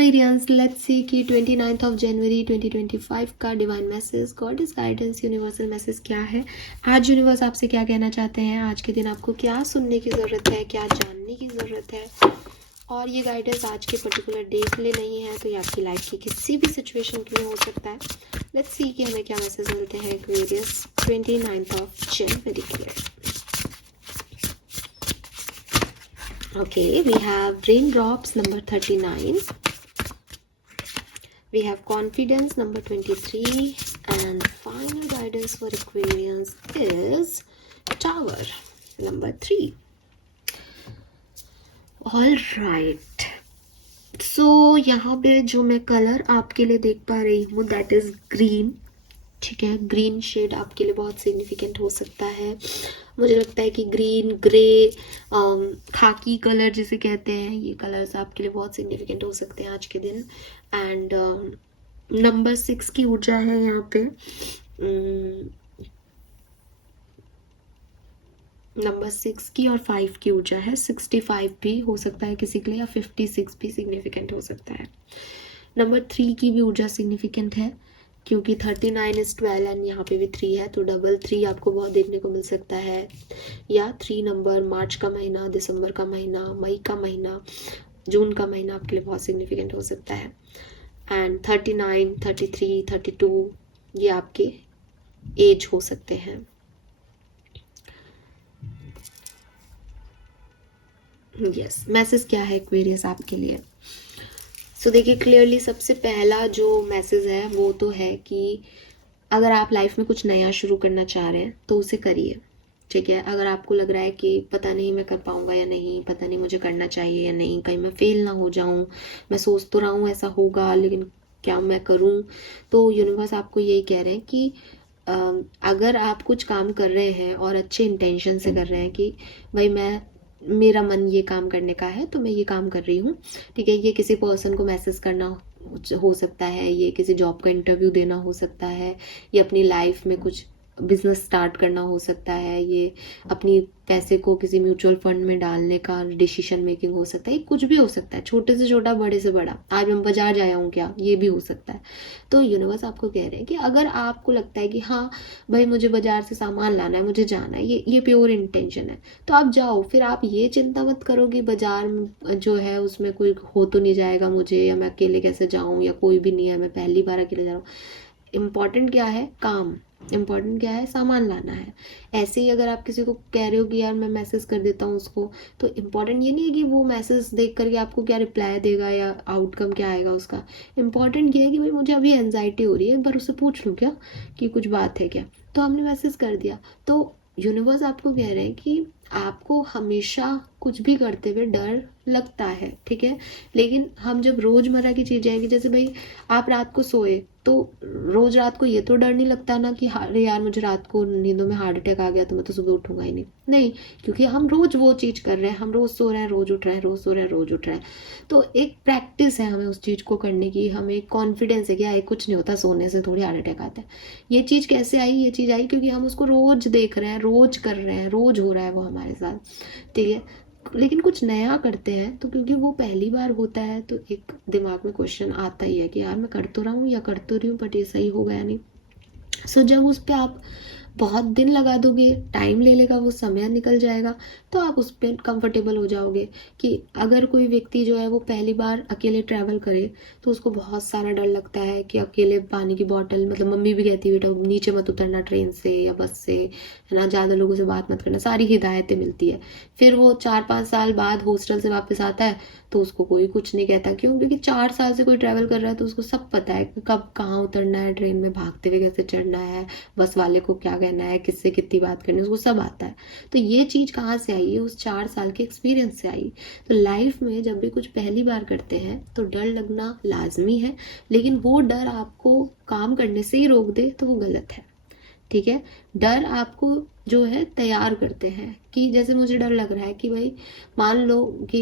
Aquarians, let's see कि 29 of January 2025 का divine message, God is guidance, universal message क्या है। आज यूनिवर्स आपसे क्या कहना चाहते हैं, आज के दिन आपको क्या सुनने की ज़रूरत है, क्या जानने की ज़रूरत है। और ये गाइडेंस आज के पर्टिकुलर डे के लिए नहीं है, तो ये आपकी लाइफ की किसी भी सिचुएशन के लिए हो सकता है। लेट्स सी कि हमें क्या मैसेज मिलते हैं एक्वेरियस 29 ऑफ जनवरी के लिए। Okay, we have raindrops number 39, we have confidence number 23, and final guidance for Aquarians is Tower number 3. All right, so यहाँ पे जो मैं कलर आपके लिए देख पा रही हूँ that is green. ठीक है, ग्रीन शेड आपके लिए बहुत सिग्निफिकेंट हो सकता है। मुझे लगता है कि ग्रीन, ग्रे, खाकी कलर जिसे कहते हैं, ये कलर्स आपके लिए बहुत सिग्निफिकेंट हो सकते हैं आज के दिन। एंड नंबर 6 की ऊर्जा है यहाँ पे। नंबर 6 की और 5 की ऊर्जा है। 65 भी हो सकता है किसी के लिए, या 56 भी सिग्निफिकेंट हो सकता है। नंबर 3 की भी ऊर्जा सिग्निफिकेंट है, क्योंकि 39 इज 12 एंड यहाँ पे भी 3 है, तो डबल 3 आपको बहुत देखने को मिल सकता है। या 3 नंबर मार्च का महीना, दिसंबर का महीना, मई का महीना, जून का महीना आपके लिए बहुत सिग्निफिकेंट हो सकता है। एंड 39, 33, 32 ये आपके एज हो सकते हैं। यस, मैसेज क्या है एक्वेरियस आपके लिए। सो देखिए, क्लियरली सबसे पहला जो मैसेज है वो तो है कि अगर आप लाइफ में कुछ नया शुरू करना चाह रहे हैं तो उसे करिए। ठीक है, अगर आपको लग रहा है कि पता नहीं मैं कर पाऊंगा या नहीं, पता नहीं मुझे करना चाहिए या नहीं, कहीं मैं फेल ना हो जाऊं, मैं सोच तो रहा हूँ ऐसा होगा लेकिन क्या मैं करूं, तो यूनिवर्स आपको यही कह रहे हैं कि अगर आप कुछ काम कर रहे हैं और अच्छे इंटेंशन से कर रहे हैं कि भाई मेरा मन ये काम करने का है तो मैं ये काम कर रही हूँ। ठीक है, ये किसी पर्सन को मैसेज करना हो सकता है, ये किसी जॉब का इंटरव्यू देना हो सकता है, ये अपनी लाइफ में कुछ बिजनेस स्टार्ट करना हो सकता है, ये अपनी पैसे को किसी म्यूचुअल फंड में डालने का डिसीजन मेकिंग हो सकता है, ये कुछ भी हो सकता है, छोटे से छोटा बड़े से बड़ा। आज मैं बाजार जाया हूँ क्या, ये भी हो सकता है। तो यूनिवर्स आपको कह रहे हैं कि अगर आपको लगता है कि हाँ भाई मुझे बाजार से सामान लाना है, मुझे जाना है, ये प्योर इंटेंशन है, तो आप जाओ। फिर आप ये चिंता मत करो कि बाजार जो है उसमें कोई हो तो नहीं जाएगा मुझे, या मैं अकेले कैसे जाऊँ, या कोई भी नहीं है, मैं पहली बार अकेले जा रहा हूँ। इम्पॉर्टेंट क्या है, काम। इम्पॉर्टेंट क्या है, सामान लाना है। ऐसे ही अगर आप किसी को कह रहे हो कि यार मैं मैसेज कर देता हूँ उसको, तो इम्पॉर्टेंट ये नहीं है कि वो मैसेज देख करके आपको क्या रिप्लाई देगा या आउटकम क्या आएगा उसका। इम्पॉर्टेंट ये है कि भाई मुझे अभी एनजाइटी हो रही है, एक बार उससे पूछ लूँ क्या कि कुछ बात है क्या। तो हमने मैसेज कर दिया। तो यूनिवर्स आपको कह रहे हैं कि आपको हमेशा कुछ भी करते हुए डर लगता है, ठीक है, लेकिन हम जब रोज़मर्रा की चीज़ें हैं कि जैसे भाई आप रात को सोए तो रोज रात को ये तो डर नहीं लगता ना कि अरे यार मुझे रात को नींदों में हार्ट अटैक आ गया तो मैं तो सुबह उठूंगा ही नहीं, क्योंकि हम रोज वो चीज़ कर रहे हैं, हम रोज सो रहे हैं रोज उठ रहे हैं, रोज सो रहे हैं रोज उठ रहे हैं। तो एक प्रैक्टिस है हमें उस चीज़ को करने की, हमें कॉन्फिडेंस है कि यार कुछ नहीं होता, सोने से थोड़ी हार्ट अटैक आता है। ये चीज़ कैसे आई, ये चीज़ आई क्योंकि हम उसको रोज देख रहे हैं, रोज कर रहे हैं, रोज हो रहा है वो हमारे साथ। ठीक है, लेकिन कुछ नया करते हैं तो क्योंकि वो पहली बार होता है तो एक दिमाग में क्वेश्चन आता ही है कि यार मैं कर तो रहा हूँ या कर तो रही हूँ, बट ये सही होगा या नहीं। सो जब उस पर आप बहुत दिन लगा दोगे, टाइम ले लेगा, वो समय निकल जाएगा, तो आप उस पर कंफर्टेबल हो जाओगे। कि अगर कोई व्यक्ति जो है वो पहली बार अकेले ट्रैवल करे तो उसको बहुत सारा डर लगता है कि अकेले पानी की बॉटल, मतलब मम्मी भी कहती है बेटा नीचे मत उतरना ट्रेन से या बस से, है ना, ज़्यादा लोगों से बात मत करना, सारी हिदायतें मिलती है। फिर वो 4-5 साल बाद हॉस्टल से वापस आता है तो उसको कोई कुछ नहीं कहता। क्यों? क्योंकि 4 साल से कोई ट्रैवल कर रहा है तो उसको सब पता है कि कब कहाँ उतरना है, ट्रेन में भागते हुए कैसे चढ़ना है, बस वाले को क्या कहना है, किससे कितनी बात करनी है, उसको सब आता है। तो ये चीज़ कहाँ से आई है? उस 4 साल के एक्सपीरियंस से आई। तो लाइफ में जब भी कुछ पहली बार करते हैं तो डर लगना लाजमी है, लेकिन वो डर आपको काम करने से ही रोक दे तो वो गलत है। ठीक है, डर आपको जो है तैयार करते हैं कि जैसे मुझे डर लग रहा है कि भाई मान लो कि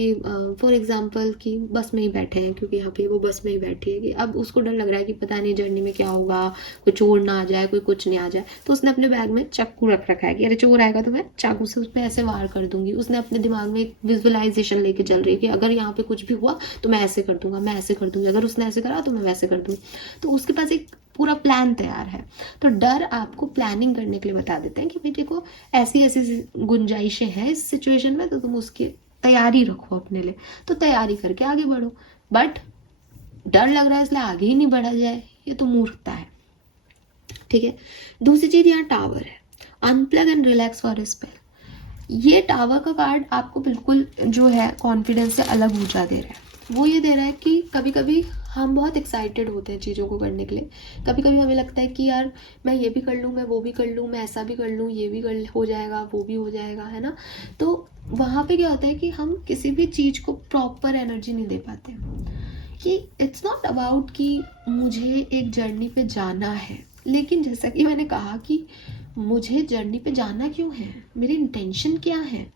फॉर एग्जांपल कि बस में ही बैठे हैं, क्योंकि यहाँ पे वो बस में ही बैठी है, कि अब उसको डर लग रहा है कि पता नहीं जर्नी में क्या होगा, कोई चोर ना आ जाए, कोई कुछ नहीं आ जाए, तो उसने अपने बैग में चाकू रख रखा है कि अरे चोर आएगा तो मैं चाकू से उस पर ऐसे वार कर दूंगी। उसने अपने दिमाग में एक विजुअलाइजेशन लेके चल रही है कि अगर यहाँ पे कुछ भी हुआ तो मैं ऐसे कर दूंगा, मैं ऐसे कर दूंगी, अगर उसने ऐसे करा तो मैं वैसे कर दूंगी। तो उसके पास एक पूरा प्लान तैयार है। तो डर आपको प्लानिंग करने के लिए बता देते हैं कि भाई देखो ऐसी ऐसी गुंजाइशें हैं इस सिचुएशन में, तो तुम उसकी तैयारी रखो अपने लिए, तो तैयारी करके आगे बढ़ो। बट डर लग रहा है इसलिए आगे ही नहीं बढ़ा जाए, ये तो मूर्खता है। ठीक है। दूसरी चीज यहाँ टावर है, unplug and relax for a spell. ये टावर का कार्ड आपको बिल्कुल जो है कॉन्फिडेंस से अलग ऊर्जा दे रहा है। वो ये दे रहा है कि कभी कभी हम बहुत एक्साइटेड होते हैं चीज़ों को करने के लिए। कभी कभी हमें लगता है कि यार मैं ये भी कर लूँ, मैं वो भी कर लूँ, मैं ऐसा भी कर लूँ, ये भी कर हो जाएगा, वो भी हो जाएगा, है ना। तो वहाँ पे क्या होता है कि हम किसी भी चीज़ को प्रॉपर एनर्जी नहीं दे पाते। कि इट्स नॉट अबाउट कि मुझे एक जर्नी पे जाना है, लेकिन जैसा कि मैंने कहा कि मुझे जर्नी पे जाना क्यों है, मेरी इंटेंशन क्या है।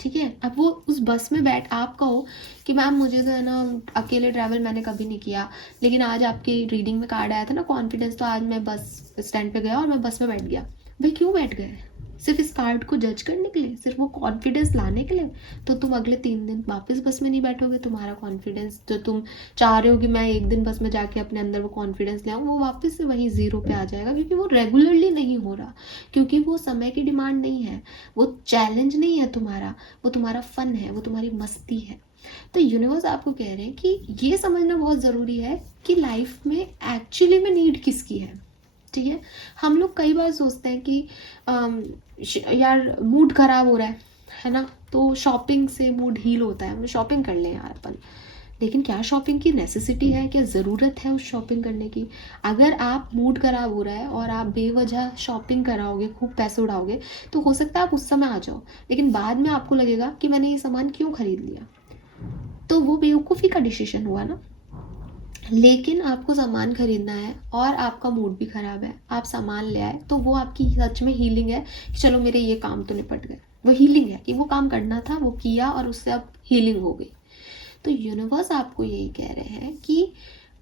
ठीक है। अब वो उस बस में बैठ आप कहो कि मैम मुझे तो है ना अकेले ट्रैवल मैंने कभी नहीं किया, लेकिन आज आपकी रीडिंग में कार्ड आया था ना कॉन्फिडेंस, तो आज मैं बस स्टैंड पे गया और मैं बस में बैठ गया। भाई क्यों बैठ गए? सिर्फ इस कार्ड को जज करने के लिए, सिर्फ वो कॉन्फिडेंस लाने के लिए? तो तुम अगले 3 दिन वापस बस में नहीं बैठोगे। तुम्हारा कॉन्फिडेंस जो तुम चाह रहे हो कि मैं एक दिन बस में जाके अपने अंदर वो कॉन्फिडेंस ले आऊँ, वो वापस से वही जीरो पे आ जाएगा, क्योंकि वो रेगुलरली नहीं हो रहा, क्योंकि वो समय की डिमांड नहीं है, वो चैलेंज नहीं है तुम्हारा, वो तुम्हारा फन है, वो तुम्हारी मस्ती है। तो यूनिवर्स आपको कह रहे हैं कि ये समझना बहुत ज़रूरी है कि लाइफ में एक्चुअली में नीड किसकी है। ठीक है। हम लोग कई बार सोचते हैं कि यार मूड खराब हो रहा है ना, तो शॉपिंग से मूड हील होता है, हम शॉपिंग कर लें यार अपन। लेकिन क्या शॉपिंग की नेसेसिटी है, क्या ज़रूरत है उस शॉपिंग करने की? अगर आप मूड खराब हो रहा है और आप बेवजह शॉपिंग कराओगे, खूब पैसे उड़ाओगे, तो हो सकता है आप उस समय आ जाओ, लेकिन बाद में आपको लगेगा कि मैंने ये सामान क्यों खरीद लिया। तो वो बेवकूफ़ी का डिसीजन हुआ ना। लेकिन आपको सामान खरीदना है और आपका मूड भी ख़राब है, आप सामान ले आए, तो वो आपकी सच में हीलिंग है कि चलो मेरे ये काम तो निपट गए। वो हीलिंग है कि वो काम करना था, वो किया और उससे अब हीलिंग हो गई। तो यूनिवर्स आपको यही कह रहे हैं कि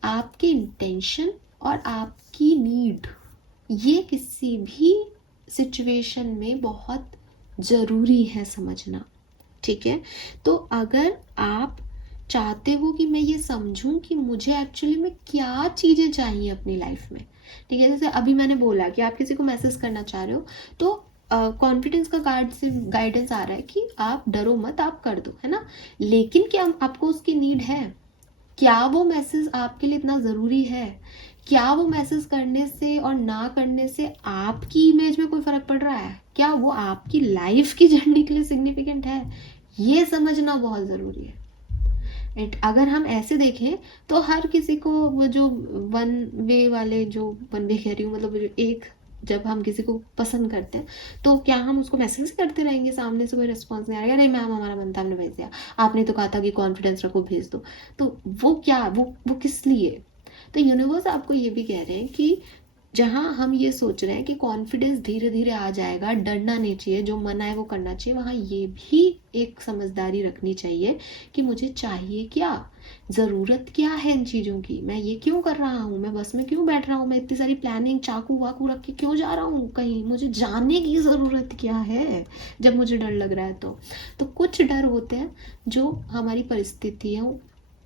आपके इंटेंशन और आपकी नीड ये किसी भी सिचुएशन में बहुत ज़रूरी है समझना। ठीक है। तो अगर आप चाहते हो कि मैं ये समझूं कि मुझे एक्चुअली में क्या चीज़ें चाहिए अपनी लाइफ में, ठीक है, जैसे अभी मैंने बोला कि आप किसी को मैसेज करना चाह रहे हो, तो कॉन्फिडेंस का कार्ड से गाइडेंस आ रहा है कि आप डरो मत, आप कर दो, है ना। लेकिन क्या आपको उसकी नीड है? क्या वो मैसेज आपके लिए इतना ज़रूरी है? क्या वो मैसेज करने से और ना करने से आपकी इमेज में कोई फ़र्क पड़ रहा है? क्या वो आपकी लाइफ की जर्नी के लिए सिग्निफिकेंट है? ये समझना बहुत ज़रूरी है। अगर हम ऐसे देखें तो हर किसी को वो जो वन वे वाले, जो वन वे कह रही हूँ मतलब जो एक, जब हम किसी को पसंद करते हैं तो क्या हम उसको मैसेज करते रहेंगे, सामने से कोई रिस्पॉन्स नहीं आ रहा, नहीं मैम हमारा मन था हमने भेज दिया, आपने तो कहा था कि कॉन्फिडेंस रखो भेज दो, तो वो क्या, वो किस लिए? तो यूनिवर्स आपको ये भी कह रहे हैं कि जहाँ हम ये सोच रहे हैं कि कॉन्फिडेंस धीरे धीरे आ जाएगा, डरना नहीं चाहिए, जो मन आए वो करना चाहिए, वहाँ ये भी एक समझदारी रखनी चाहिए कि मुझे चाहिए क्या, ज़रूरत क्या है इन चीज़ों की, मैं ये क्यों कर रहा हूँ, मैं बस में क्यों बैठ रहा हूँ, मैं इतनी सारी प्लानिंग चाकू वाकू रख के क्यों जा रहा हूँ कहीं, मुझे जाने की ज़रूरत क्या है जब मुझे डर लग रहा है। तो कुछ डर होते हैं जो हमारी परिस्थितियों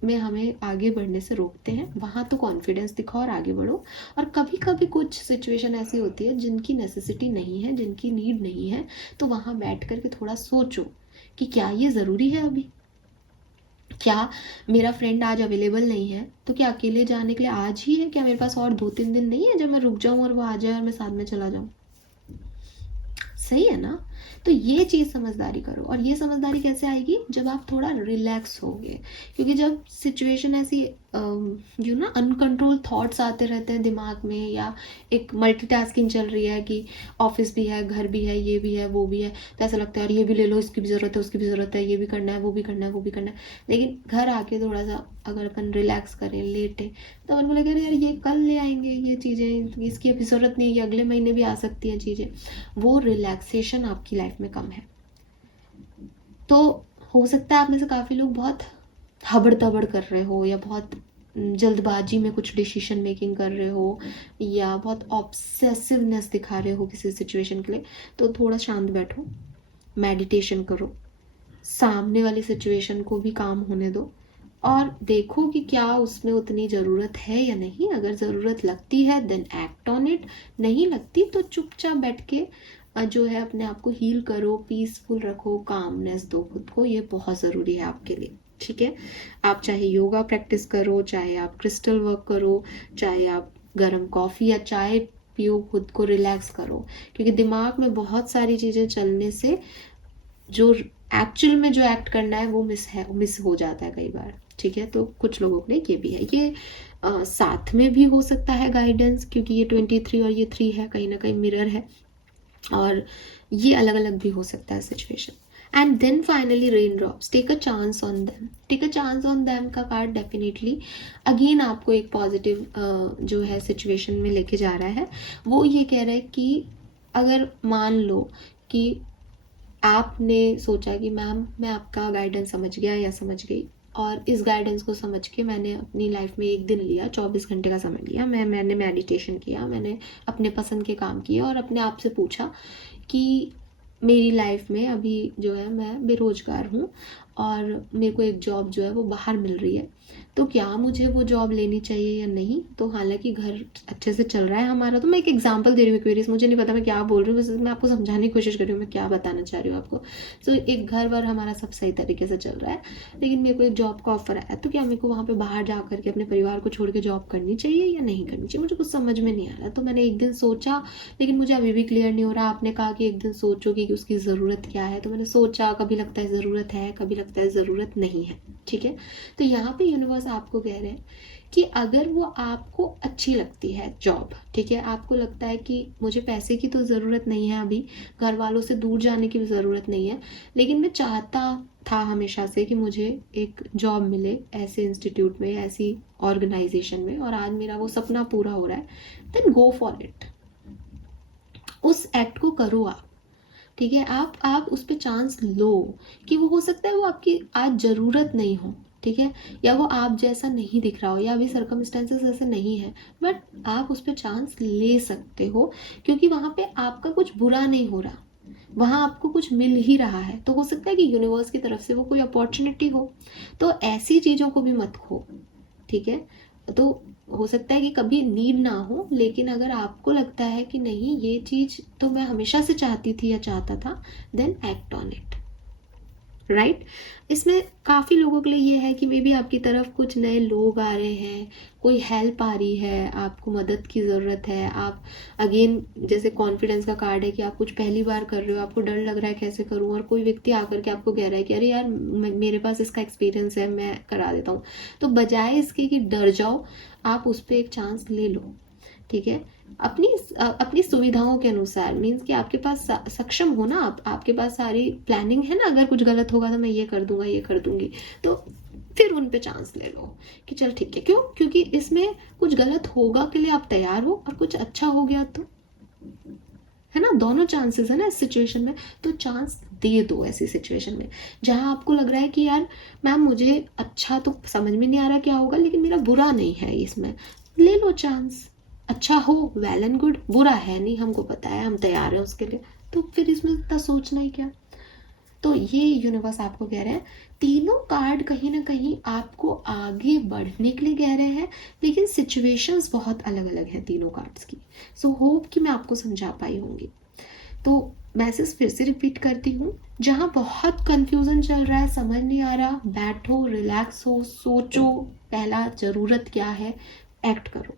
में हमें आगे बढ़ने से रोकते हैं, वहाँ तो कॉन्फिडेंस दिखाओ और आगे बढ़ो। और कभी कभी कुछ सिचुएशन ऐसी होती है जिनकी नेसेसिटी नहीं है, जिनकी नीड नहीं है, तो वहाँ बैठ कर के थोड़ा सोचो कि क्या ये ज़रूरी है अभी। क्या मेरा फ्रेंड आज अवेलेबल नहीं है, तो क्या अकेले जाने के लिए आज ही है? क्या मेरे पास और 2-3 दिन नहीं है जब मैं रुक जाऊँ और वो आ जाए और मैं साथ में चला जाऊँ? सही है ना। तो ये चीज़ समझदारी करो। और ये समझदारी कैसे आएगी? जब आप थोड़ा रिलैक्स होगे, क्योंकि जब सिचुएशन ऐसी अनकंट्रोल थॉट्स आते रहते हैं दिमाग में, या एक मल्टीटास्किंग चल रही है कि ऑफिस भी है, घर भी है, ये भी है, वो भी है, तो ऐसा लगता है यार ये भी ले लो, इसकी भी ज़रूरत है, उसकी भी ज़रूरत है, ये भी करना है, वो भी करना है, वो भी करना है। लेकिन घर आके थोड़ा सा अगर अपन रिलैक्स करें, लेटे, तो अपन बोले यार ये कल ले आएंगे ये चीज़ें, इसकी अभी ज़रूरत नहीं है, अगले महीने भी आ सकती हैं चीज़ें। वो रिलैक्सेशन आपकी लाइफ में कम है। तो हो सकता है आप में से काफ़ी लोग बहुत हबड़ तबड़ कर रहे हो, या बहुत जल्दबाजी में कुछ डिसीजन मेकिंग कर रहे हो, या बहुत ऑब्सेसिवनेस दिखा रहे हो किसी सिचुएशन के लिए। तो थोड़ा शांत बैठो, मेडिटेशन करो, सामने वाली सिचुएशन को भी काम होने दो, और देखो कि क्या उसमें उतनी ज़रूरत है या नहीं। अगर ज़रूरत लगती है देन एक्ट ऑन इट, नहीं लगती तो चुपचाप बैठ के जो है अपने आप को हील करो, पीसफुल रखो, कामनेस दो खुद को। ये बहुत ज़रूरी है आपके लिए, ठीक है। आप चाहे योगा प्रैक्टिस करो, चाहे आप क्रिस्टल वर्क करो, चाहे आप गर्म कॉफ़ी या चाय पियो, खुद को रिलैक्स करो, क्योंकि दिमाग में बहुत सारी चीज़ें चलने से जो एक्चुअल में जो एक्ट करना है वो मिस हो जाता है कई बार, ठीक है। तो कुछ लोगों के लिए ये भी है, ये साथ में भी हो सकता है गाइडेंस, क्योंकि ये 23 और ये 3 है, कहीं ना कहीं मिरर है, और ये अलग अलग भी हो सकता है situation. And then finally rain drops, take a chance on them. Take a chance on them का कार्ड डेफिनेटली अगेन आपको एक पॉजिटिव जो है सिचुएशन में लेके जा रहा है। वो ये कह रहा है कि अगर मान लो कि आपने सोचा कि मैम मैं आपका गाइडेंस समझ गया या समझ गई, और इस गाइडेंस को समझ के मैंने अपनी लाइफ में एक दिन लिया, 24 घंटे का समय लिया, मैंने मेडिटेशन किया, मैंने अपने पसंद के काम किए, और अपने आप से पूछा कि मेरी लाइफ में अभी जो है मैं बेरोजगार हूँ, और मेरे को एक जॉब जो है वो बाहर मिल रही है, तो क्या मुझे वो जॉब लेनी चाहिए या नहीं। तो हालांकि घर अच्छे से चल रहा है हमारा, तो मैं एक एग्जांपल दे रही हूँ क्वेरीज, मुझे नहीं पता मैं क्या बोल रही हूँ, बस मैं आपको समझाने की कोशिश कर रही हूँ मैं क्या बताना चाह रही हूँ आपको। सो एक घर वर हमारा सब सही तरीके से चल रहा है, लेकिन मेरे को एक जॉब का ऑफर आया, तो क्या मेरे को वहाँ पे बाहर जा करके अपने परिवार को छोड़ के जॉब करनी चाहिए या नहीं करनी चाहिए, मुझे कुछ समझ में नहीं आ रहा। तो मैंने एक दिन सोचा, लेकिन मुझे अभी भी क्लियर नहीं हो रहा। आपने कहा कि एक दिन सोचोगे कि उसकी ज़रूरत क्या है, तो मैंने सोचा, कभी लगता है ज़रूरत है, कभी लगता है ज़रूरत नहीं है, ठीक है। तो यहाँ पे यूनिवर्स आपको कह रहे हैं कि अगर वो आपको अच्छी लगती है जॉब, ठीक है, आपको लगता है कि मुझे पैसे की तो ज़रूरत नहीं है, अभी घर वालों से दूर जाने की भी ज़रूरत नहीं है, लेकिन मैं चाहता था हमेशा से कि मुझे एक जॉब मिले ऐसे इंस्टीट्यूट में, ऐसी ऑर्गेनाइजेशन में, और आज मेरा वो सपना पूरा हो रहा है, देन गो फॉर इट। उस एक्ट को करो आप, ठीक है। आप उस पर चांस लो, कि वो हो सकता है वो आपकी आज ज़रूरत नहीं हो, ठीक है, या वो आप जैसा नहीं दिख रहा हो, या अभी सर्कमस्टेंसेस ऐसे नहीं है, बट आप उस पर चांस ले सकते हो, क्योंकि वहाँ पे आपका कुछ बुरा नहीं हो रहा, वहाँ आपको कुछ मिल ही रहा है। तो हो सकता है कि यूनिवर्स की तरफ से वो कोई अपॉर्चुनिटी हो, तो ऐसी चीज़ों को भी मत खो, ठीक है। तो हो सकता है कि कभी नीड ना हो, लेकिन अगर आपको लगता है कि नहीं ये चीज़ तो मैं हमेशा से चाहती थी या चाहता था, then act on it, right. इसमें काफ़ी लोगों के लिए ये है कि मे बी आपकी तरफ कुछ नए लोग आ रहे हैं, कोई हेल्प आ रही है, आपको मदद की ज़रूरत है। आप अगेन जैसे कॉन्फिडेंस का कार्ड है कि आप कुछ पहली बार कर रहे हो, आपको डर लग रहा है कैसे करूँ, और कोई व्यक्ति आकर के आपको कह रहा है कि अरे यार मेरे पास इसका एक्सपीरियंस है, मैं करा देता हूँ। तो बजाय इसके कि डर जाओ, आप उस पर एक चांस ले लो, ठीक है। अपनी सुविधाओं के अनुसार, मीन्स कि आपके पास सक्षम हो ना, आपके पास सारी प्लानिंग है ना, अगर कुछ गलत होगा तो मैं ये कर दूंगा, ये कर दूंगी, तो फिर उन पे चांस ले लो कि चल ठीक है। क्यों? क्योंकि इसमें कुछ गलत होगा के लिए आप तैयार हो, और कुछ अच्छा हो गया तो, है ना, दोनों चांसेस है ना इस सिचुएशन में। तो चांस दे दो ऐसी सिचुएशन में जहां आपको लग रहा है कि यार मैम मुझे अच्छा तो समझ में नहीं आ रहा क्या होगा, लेकिन मेरा बुरा नहीं है इसमें, ले लो चांस। अच्छा हो वेल एंड गुड, बुरा है नहीं, हमको पता है, हम तैयार हैं उसके लिए, तो फिर इसमें इतना सोचना ही क्या। तो ये यूनिवर्स आपको कह रहे हैं, तीनों कार्ड कहीं ना कहीं आपको आगे बढ़ने के लिए कह रहे हैं, लेकिन सिचुएशंस बहुत अलग अलग हैं तीनों कार्ड्स की। सो होप कि मैं आपको समझा पाई होंगी। तो मैसेज फिर से रिपीट करती हूँ, जहाँ बहुत कंफ्यूजन चल रहा है, समझ नहीं आ रहा, बैठो, रिलैक्स हो, सोचो, पहला ज़रूरत क्या है, एक्ट करो।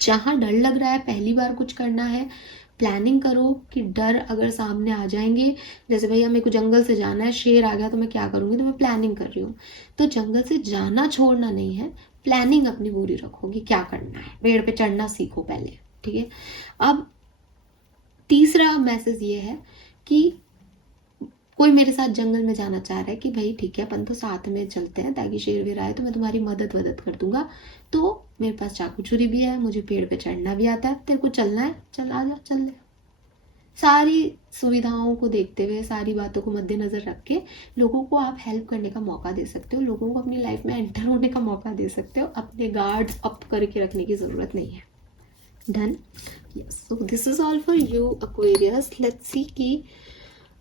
जहाँ डर लग रहा है, पहली बार कुछ करना है, प्लानिंग करो कि डर अगर सामने आ जाएंगे, जैसे भैया मेरे को जंगल से जाना है, शेर आ गया तो मैं क्या करूँगी, तो मैं प्लानिंग कर रही हूँ। तो जंगल से जाना छोड़ना नहीं है, प्लानिंग अपनी पूरी रखोगी, क्या करना है, पेड़ पे चढ़ना सीखो पहले, ठीक है। अब तीसरा मैसेज ये है कि कोई मेरे साथ जंगल में जाना चाह रहा है कि भाई ठीक है अपन तो साथ में चलते हैं, ताकि शेर वेर आए तो मैं तुम्हारी मदद कर दूंगा, तो मेरे पास चाकू छुरी भी है, मुझे पेड़ पे चढ़ना भी आता है, तेरे को चलना है चल आ जा, चल ले। सारी सुविधाओं को देखते हुए, सारी बातों को मद्देनजर रख के लोगों को आप हेल्प करने का मौका दे सकते हो, लोगों को अपनी लाइफ में एंटर होने का मौका दे सकते हो, अपने गार्ड्स अप करके रखने की ज़रूरत नहीं है। Done. Yes, so this is all for you Aquarius. Let's see कि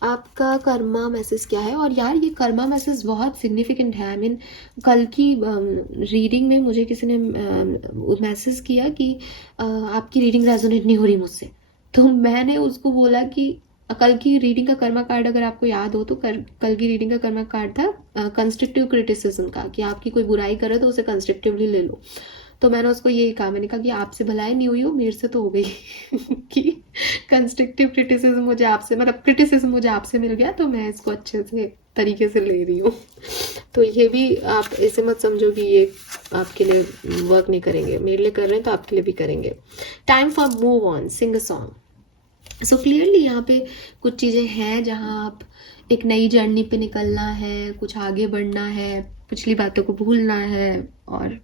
आपका कर्मा मैसेज क्या है। और यार ये कर्मा मैसेज बहुत सिग्निफिकेंट है। आई मीन कल की रीडिंग में मुझे किसी ने मैसेज किया कि आपकी रीडिंग रेजोनेट नहीं हो रही मुझसे, तो मैंने उसको बोला कि कल की रीडिंग का कर्मा कार्ड अगर आपको याद हो तो कल की रीडिंग का कर्मा कार्ड था कंस्ट्रक्टिव क्रिटिसिज्म का, कि आपकी कोई बुराई करे तो उसे कंस्ट्रक्टिवली ले लो। तो मैंने उसको यही कहा, मैंने कहा कि आपसे भलाई नहीं हुई हो, मेरे से तो हो गई कि कंस्ट्रक्टिव क्रिटिसिज्म मुझे आपसे, मतलब क्रिटिसिज्म मुझे आपसे मिल गया, तो मैं इसको अच्छे से तरीके से ले रही हूँ। तो ये भी आप ऐसे मत समझो कि ये आपके लिए वर्क नहीं करेंगे, मेरे लिए कर रहे हैं तो आपके लिए भी करेंगे। Time for move on, sing a song. So clearly यहाँ पे कुछ चीज़ें हैं जहाँ आप एक नई जर्नी पे निकलना है, कुछ आगे बढ़ना है, पिछली बातों को भूलना है और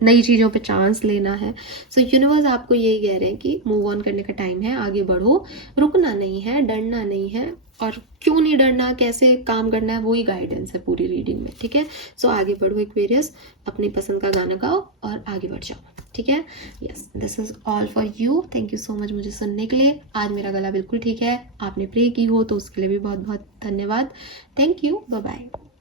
नई चीज़ों पे चांस लेना है। सो यूनिवर्स आपको यही कह रहे हैं कि मूव ऑन करने का टाइम है, आगे बढ़ो, रुकना नहीं है, डरना नहीं है, और क्यों नहीं डरना, कैसे काम करना है, वही गाइडेंस है पूरी रीडिंग में, ठीक है। सो आगे बढ़ो एक्वेरियस, अपनी पसंद का गाना गाओ और आगे बढ़ जाओ, ठीक है। Yes, this is all for you. Thank you so much मुझे सुनने के लिए। आज मेरा गला बिल्कुल ठीक है, आपने प्रे की हो तो उसके लिए भी बहुत बहुत धन्यवाद। Thank you, bye bye.